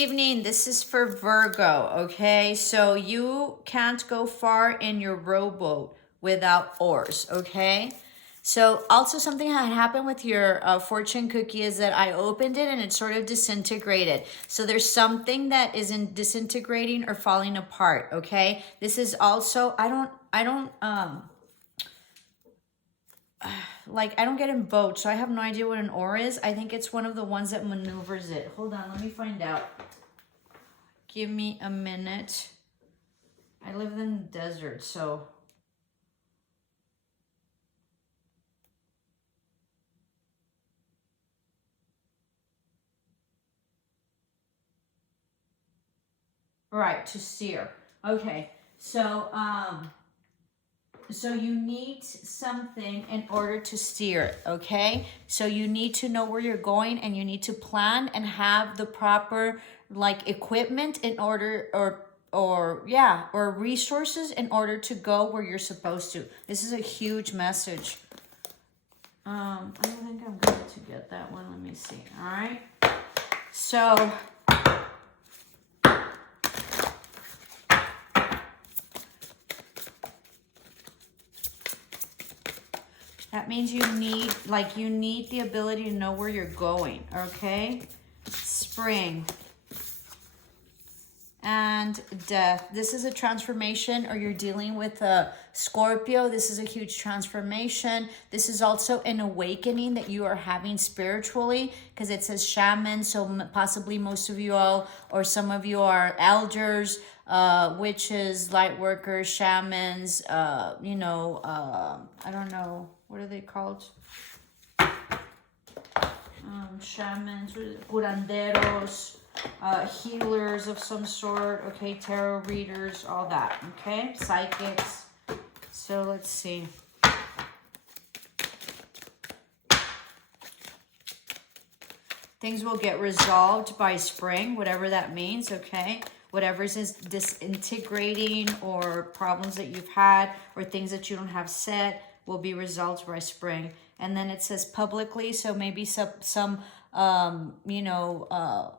Evening, this is for Virgo, okay? So you can't go far in your rowboat without oars, okay? So also something had happened with your fortune cookie is that I opened it and it sort of disintegrated. So there's something that isn't disintegrating or falling apart, okay? This is also, I don't get in boats, so I have no idea what an oar is. I think it's one of the ones that maneuvers it. Hold on, let me find out. Give me a minute. I live in the desert, so. Right, to steer. Okay, so you need something in order to steer it, okay? So you need to know where you're going and you need to plan and have the proper like equipment in order or resources in order to go where you're supposed to. This is a huge message. I don't think I'm going to get that one. Let me see. All right. So that means you need the ability to know where you're going, okay? Spring and death. This is a transformation, or you're dealing with a Scorpio. This is a huge transformation. This is also an awakening that you are having spiritually, because it says shaman. So possibly most of you all, or some of you are elders, witches, light workers, shamans, I don't know. What are they called? Shamans, curanderos, healers of some sort, okay, tarot readers, all that, okay, psychics. So let's see. Things will get resolved by spring, whatever that means, okay? Whatever is disintegrating or problems that you've had or things that you don't have set will be resolved by spring. And then it says publicly, so maybe some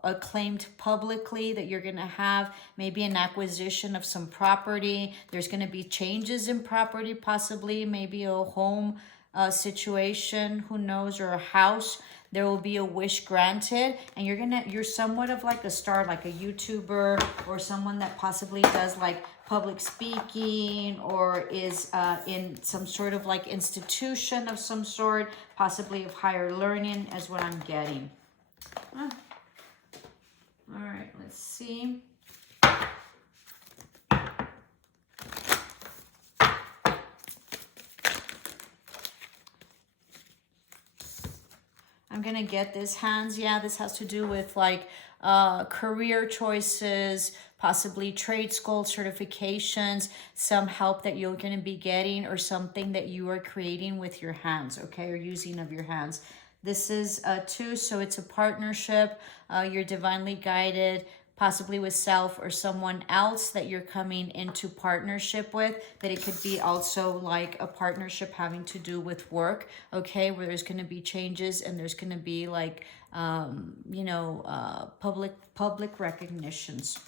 acclaimed publicly that you're gonna have, maybe an acquisition of some property. There's gonna be changes in property, possibly maybe a home situation, who knows, or a house. There will be a wish granted, and you're somewhat of like a star, like a YouTuber, or someone that possibly does like public speaking, or is in some sort of like institution of some sort, possibly of higher learning, is what I'm getting. All right, let's see. I'm gonna get this, hands. Yeah, this has to do with like career choices, possibly trade school certifications, some help that you're gonna be getting, or something that you are creating with your hands, okay, or using of your hands. This is 2, so it's a partnership. You're divinely guided, possibly with self or someone else that you're coming into partnership with, that it could be also like a partnership having to do with work, okay, where there's going to be changes and there's going to be like, public recognitions.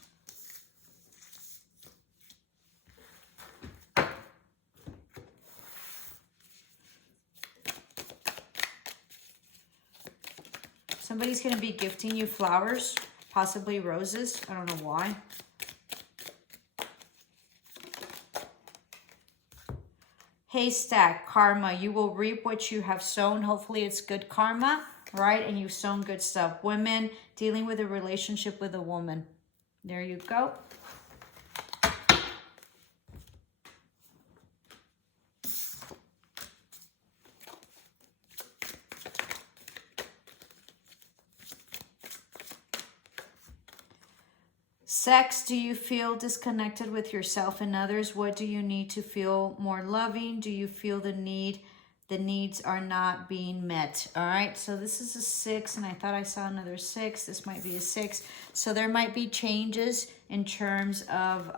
Somebody's going to be gifting you flowers, possibly roses. I don't know why. Haystack, karma. You will reap what you have sown. Hopefully it's good karma, right? And you've sown good stuff. Women, dealing with a relationship with a woman. There you go. Sex, do you feel disconnected with yourself and others? What do you need to feel more loving? Do you feel the needs are not being met? All right, so this is a 6, and I thought I saw another 6. This might be a 6. So there might be changes in terms of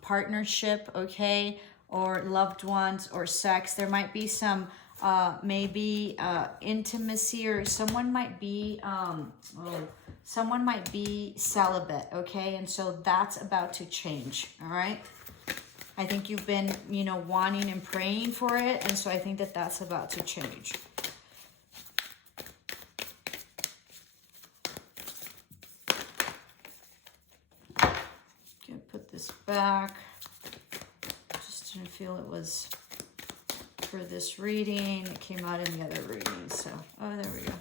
partnership, okay, or loved ones, or sex. There might be some maybe intimacy, or someone might be someone might be celibate, okay? And so that's about to change, all right? I think you've been, you know, wanting and praying for it, and so I think that that's about to change. Gonna put this back. Just didn't feel it was for this reading. It came out in the other reading, so, oh, there we go.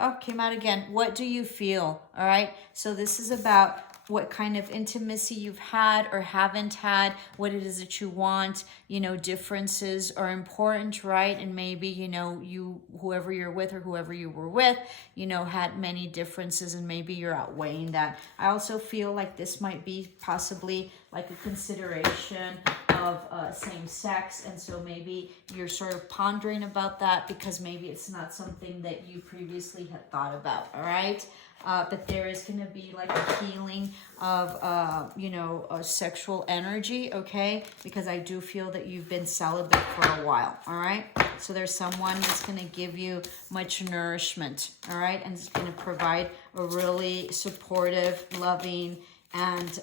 Oh, came out again. What do you feel? All right. So this is about what kind of intimacy you've had or haven't had, what it is that you want. You know, differences are important, right? And maybe, you know, whoever you're with or whoever you were with, you know, had many differences, and maybe you're outweighing that. I also feel like this might be possibly like a consideration of same sex, and so maybe you're sort of pondering about that because maybe it's not something that you previously had thought about. All right. But there is going to be like a healing of, you know, sexual energy, okay? Because I do feel that you've been celibate for a while, all right? So there's someone that's going to give you much nourishment, all right? And it's going to provide a really supportive, loving, and,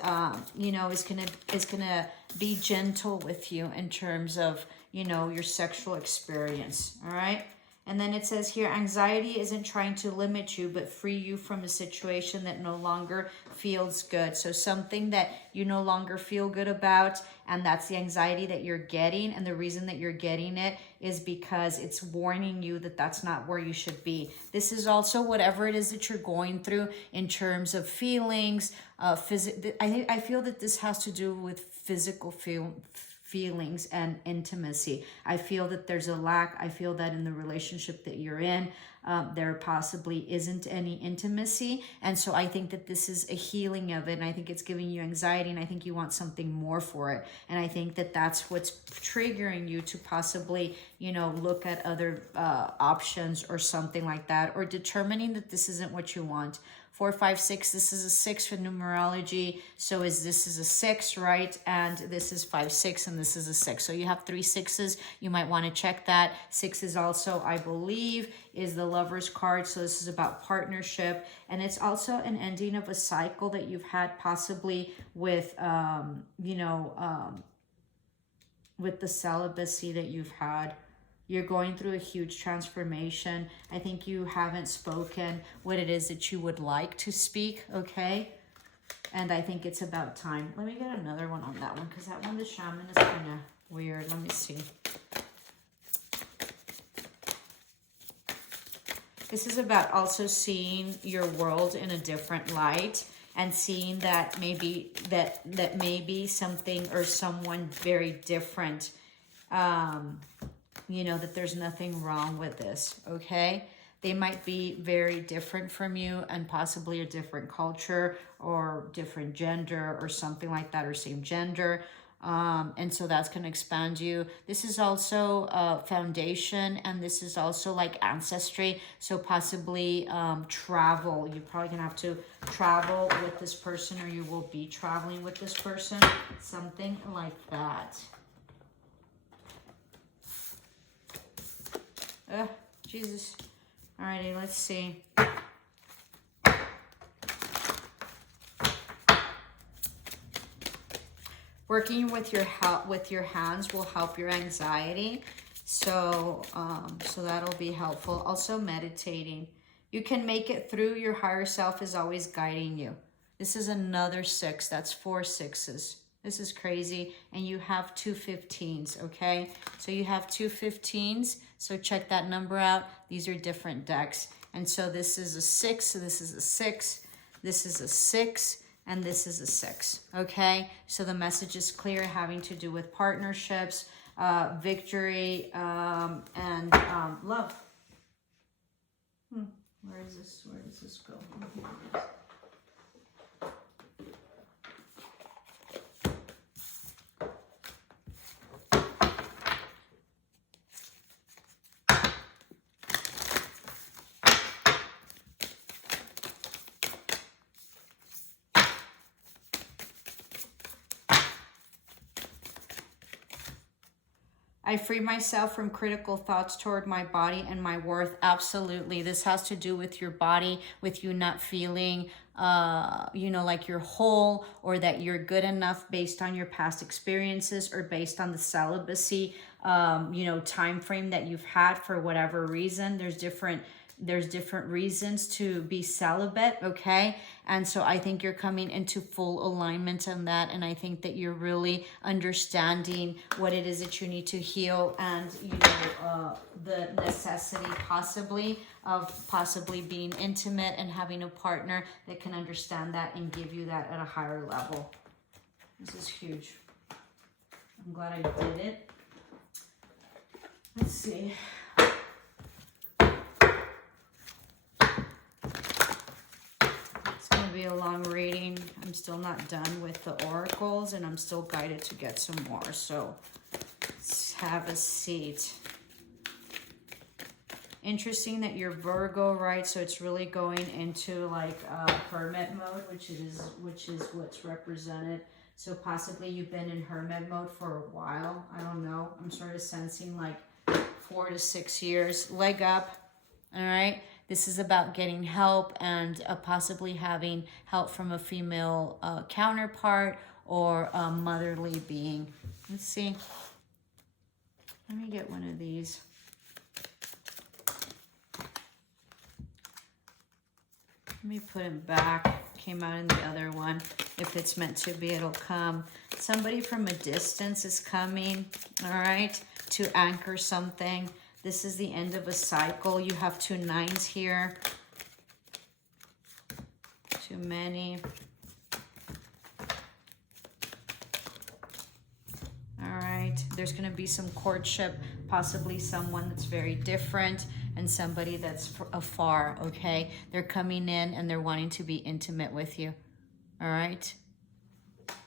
you know, it's going to be gentle with you in terms of, you know, your sexual experience, all right? And then it says here, anxiety isn't trying to limit you, but free you from a situation that no longer feels good. So something that you no longer feel good about, and that's the anxiety that you're getting. And the reason that you're getting it is because it's warning you that that's not where you should be. This is also whatever it is that you're going through in terms of feelings. I feel that this has to do with physical feelings and intimacy. I feel that there's a lack. I feel that in the relationship that you're in, there possibly isn't any intimacy. And so I think that this is a healing of it. And I think it's giving you anxiety, and I think you want something more for it. And I think that that's what's triggering you to possibly, you know, look at other options or something like that, or determining that this isn't what you want. 4, 5, 6, this is a 6 for numerology. So this is a 6, right? And this is 5, 6, and this is a 6. So you have 3 6s. You might want to check that. 6 is also, I believe, is the Lover's card. So this is about partnership. And it's also an ending of a cycle that you've had possibly with, you know, with the celibacy that you've had. You're going through a huge transformation. I think you haven't spoken what it is that you would like to speak, okay? And I think it's about time. Let me get another one on that one, because that one, the shaman, is kind of weird. Let me see. This is about also seeing your world in a different light, and seeing that maybe that maybe something or someone very different, you know, that there's nothing wrong with this, okay? They might be very different from you, and possibly a different culture or different gender or something like that, or same gender. And so that's going to expand you. This is also foundation, and this is also like ancestry. So possibly travel. You're probably going to have to travel with this person, or you will be traveling with this person. Something like that. Jesus. Alrighty, let's see. Working with your hands will help your anxiety. So so that'll be helpful. Also meditating. You can make it through. Your higher self is always guiding you. This is another 6. That's 4 6s. This is crazy. And you have 2 15s, okay? So you have 2 15s. So check that number out. These are different decks. And so this is a 6. So this is a 6. This is a 6. And this is a 6, okay? So the message is clear, having to do with partnerships, victory, and love. Where is this? Where does this go? I free myself from critical thoughts toward my body and my worth. Absolutely. This has to do with your body, with you not feeling, you know, like you're whole, or that you're good enough based on your past experiences, or based on the celibacy, you know, time frame that you've had for whatever reason. There's different reasons to be celibate, okay? And so I think you're coming into full alignment on that, and I think that you're really understanding what it is that you need to heal, and you know, the necessity possibly being intimate and having a partner that can understand that and give you that at a higher level. This is huge. I'm glad I did it. Let's see. Be a long reading. I'm still not done with the oracles, and I'm still guided to get some more, so let's have a seat. Interesting that you're Virgo, right? So it's really going into like hermit mode, which is what's represented. So possibly you've been in hermit mode for a while. I don't know. I'm sort of sensing like 4 to 6 years. Leg up. All right. This is about getting help, and possibly having help from a female counterpart, or a motherly being. Let's see. Let me get one of these. Let me put him back. Came out in the other one. If it's meant to be, it'll come. Somebody from a distance is coming, all right, to anchor something. This is the end of a cycle. You have 2 9s here. Too many. All right. There's going to be some courtship, possibly someone that's very different, and somebody that's afar, okay? They're coming in and they're wanting to be intimate with you. All right?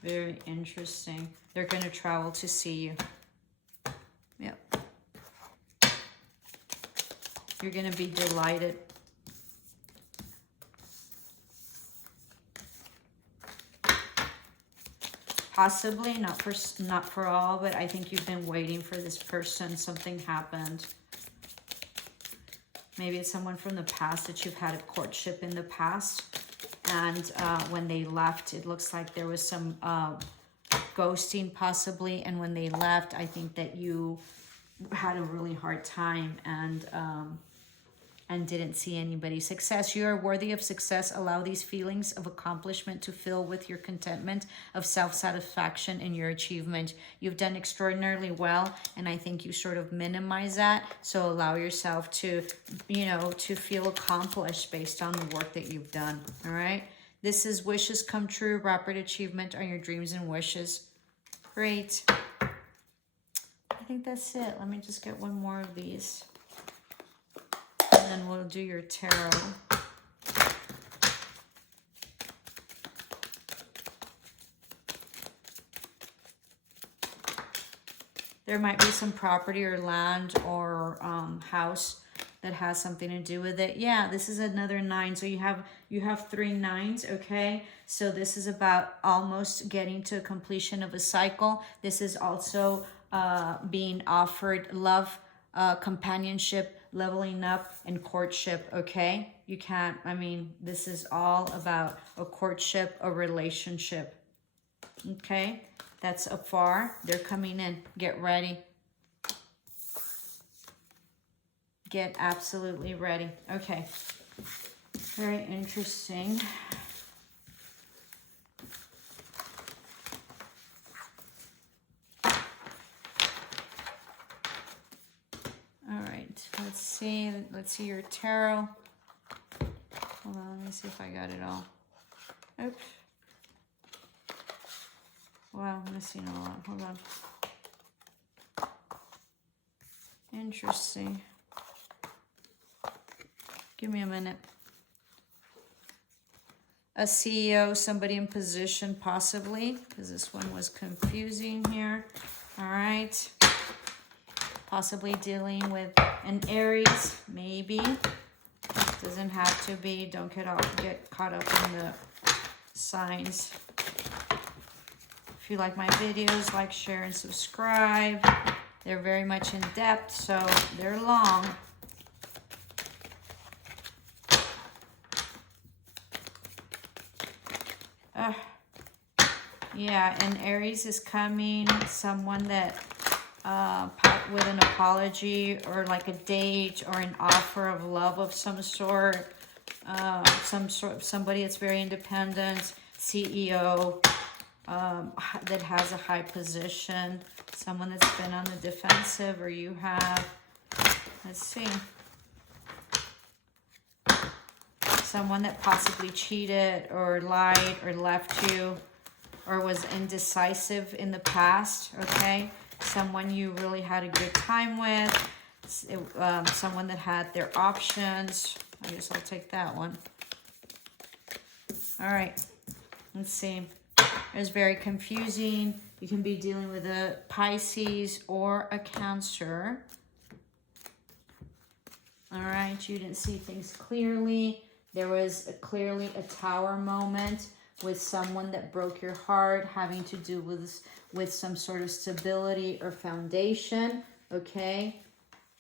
Very interesting. They're going to travel to see you. Yep. You're going to be delighted. Possibly, not for all, but I think you've been waiting for this person. Something happened. Maybe it's someone from the past that you've had a courtship in the past. And when they left, it looks like there was some ghosting possibly. And when they left, I think that you had a really hard time, and didn't see anybody. Success. You are worthy of success. Allow these feelings of accomplishment to fill with your contentment of self-satisfaction in your achievement. You've done extraordinarily well, and I think you sort of minimize that. So allow yourself to, you know, to feel accomplished based on the work that you've done. All right. This is wishes come true. Rapid achievement on your dreams and wishes. Great. I think that's it. Let me just get one more of these. And then we'll do your tarot. There might be some property or land or house that has something to do with it. Yeah, this is another 9. So you have 3 9s, okay? So this is about almost getting to completion of a cycle. This is also being offered love, companionship, leveling up, and courtship, okay? You can't, I mean, this is all about a courtship, a relationship, okay? That's afar. They're coming in. Get ready. Get absolutely ready. Okay. Very interesting. All right, let's see your tarot. Hold on, let me see if I got it all. Oops. Wow, I'm missing a lot. Hold on. Interesting. Give me a minute. A CEO, somebody in position possibly, because this one was confusing here. All right. Possibly dealing with an Aries, maybe. Doesn't have to be. Don't get caught up in the signs. If you like my videos, like, share, and subscribe. They're very much in depth, so they're long. Yeah, and Aries is coming, someone that with an apology or like a date or an offer of love of some sort. Somebody that's very independent, CEO, that has a high position, someone that's been on the defensive, or you have. Let's see. Someone that possibly cheated or lied or left you or was indecisive in the past, okay? Someone you really had a good time with, someone that had their options. I guess I'll take that one. All right, let's see. It was very confusing. You can be dealing with a Pisces or a Cancer. All right, you didn't see things clearly. There was clearly a tower moment with someone that broke your heart, having to do with some sort of stability or foundation, okay,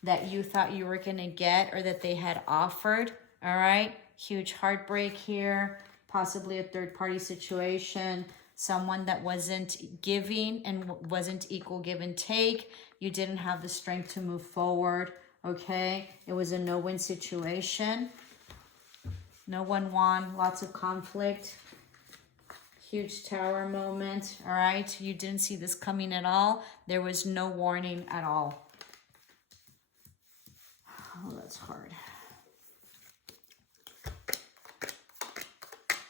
that you thought you were going to get or that they had offered. All right, huge heartbreak here, possibly a third-party situation, someone that wasn't giving and wasn't equal give and take. You didn't have the strength to move forward, okay? It was a no-win situation. No one won, lots of conflict. Huge tower moment, all right? You didn't see this coming at all. There was no warning at all. Oh, that's hard.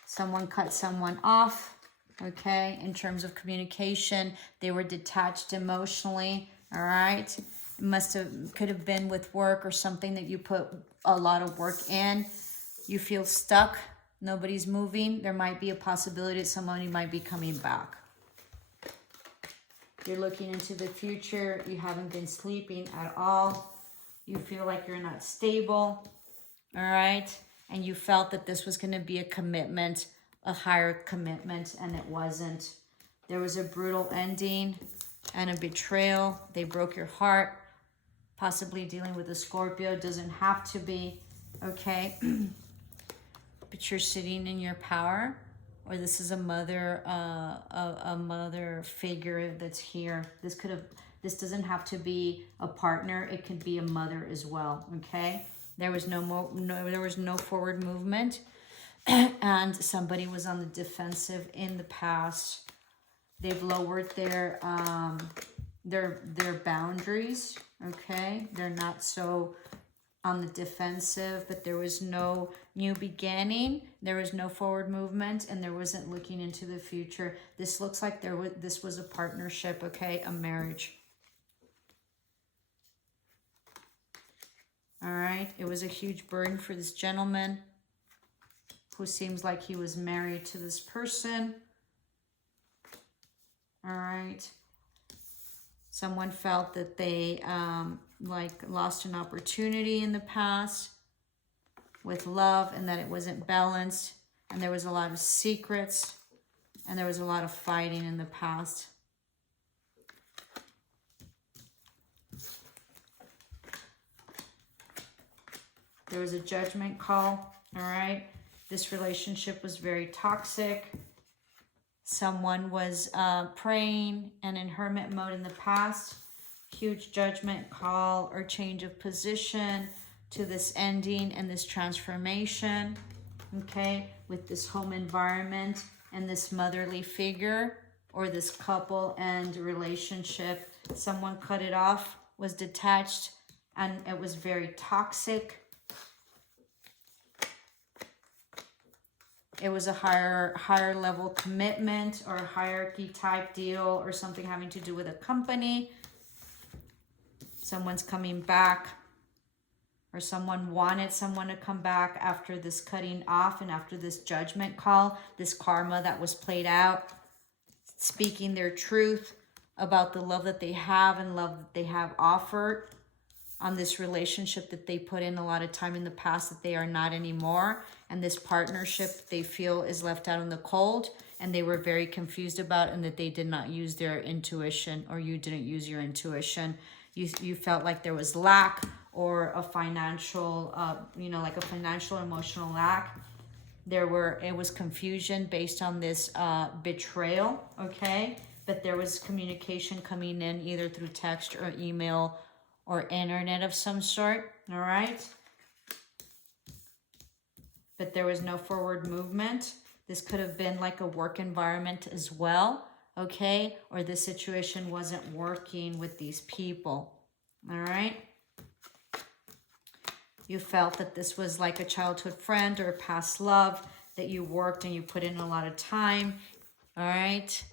Someone cut someone off, okay? In terms of communication, they were detached emotionally, all right? It could have been with work or something that you put a lot of work in. You feel stuck. Nobody's moving. There might be a possibility that somebody might be coming back. You're looking into the future. You haven't been sleeping at all. You feel like you're not stable. All right. And you felt that this was going to be a commitment, a higher commitment, and it wasn't. There was a brutal ending and a betrayal. They broke your heart. Possibly dealing with a Scorpio. Doesn't have to be. Okay. But you're sitting in your power, or this is a mother figure that's here. This doesn't have to be a partner. It could be a mother as well. Okay, there was no forward movement, and somebody was on the defensive in the past. They've lowered their boundaries. Okay, they're not so on the defensive, but there was no new beginning, there was no forward movement, and there wasn't looking into the future. This looks like this was a partnership, okay, a marriage. All right, it was a huge burden for this gentleman who seems like he was married to this person. All right. Someone felt that they lost an opportunity in the past with love, and that it wasn't balanced, and there was a lot of secrets, and there was a lot of fighting in the past. There was a judgment call, all right? This relationship was very toxic. Someone was praying and in hermit mode in the past. Huge judgment call or change of position to this ending and this transformation, okay, with this home environment and this motherly figure or this couple and relationship. Someone cut it off, was detached, and it was very toxic. It was a higher level commitment or a hierarchy type deal or something having to do with a company. Someone's coming back, or someone wanted someone to come back after this cutting off and after this judgment call, this karma that was played out, speaking their truth about the love that they have and love that they have offered on this relationship that they put in a lot of time in the past that they are not anymore. And this partnership they feel is left out in the cold, and they were very confused about, and that they did not use their intuition, or you didn't use your intuition. You felt like there was lack or a financial, you know, like a financial, emotional lack. It was confusion based on this betrayal, okay? But there was communication coming in either through text or email or internet of some sort, all right? But there was no forward movement. This could have been like a work environment as well, okay? Or the situation wasn't working with these people, all right? You felt that this was like a childhood friend or a past love that you worked and you put in a lot of time, all right?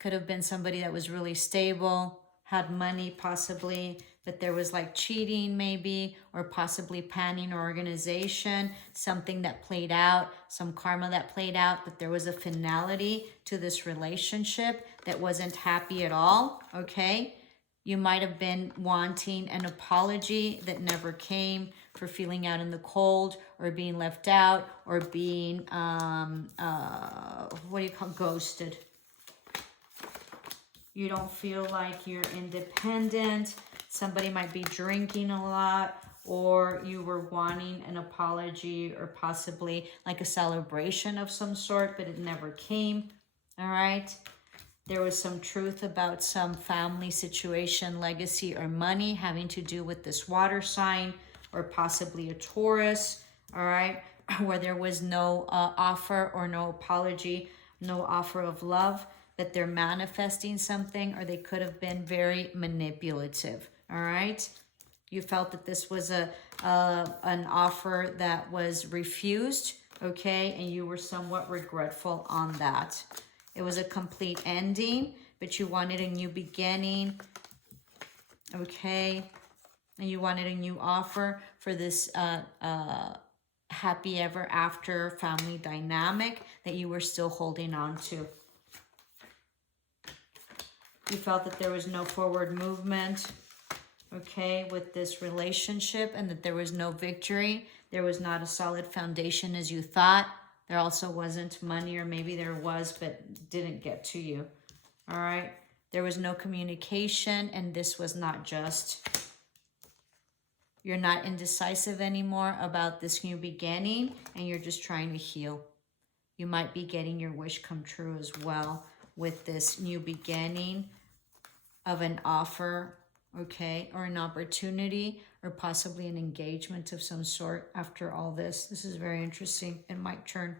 Could have been somebody that was really stable, had money possibly, but there was like cheating maybe, or possibly planning or organization, something that played out, some karma that played out, but there was a finality to this relationship that wasn't happy at all, okay? You might have been wanting an apology that never came for feeling out in the cold or being left out or being, what do you call, ghosted. You don't feel like you're independent. Somebody might be drinking a lot, or you were wanting an apology or possibly like a celebration of some sort, but it never came, all right? There was some truth about some family situation, legacy, or money having to do with this water sign or possibly a Taurus, all right? Where there was no offer or no apology, no offer of love, but they're manifesting something, or they could have been very manipulative, all right? You felt that this was an offer that was refused, okay? And you were somewhat regretful on that. It was a complete ending, but you wanted a new beginning, okay? And you wanted a new offer for this happy ever after family dynamic that you were still holding on to. You felt that there was no forward movement, okay, with this relationship, and that there was no victory. There was not a solid foundation as you thought. There also wasn't money, or maybe there was, but didn't get to you, all right? There was no communication, and this was not just. You're not indecisive anymore about this new beginning, and you're just trying to heal. You might be getting your wish come true as well with this new beginning of an offer, okay, or an opportunity, or possibly an engagement of some sort after all this. This is very interesting. It might turn.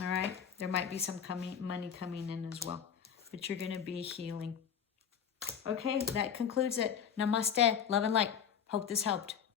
All right, there might be some money coming in as well, but you're going to be healing. Okay, that concludes it. Namaste, love and light. Hope this helped.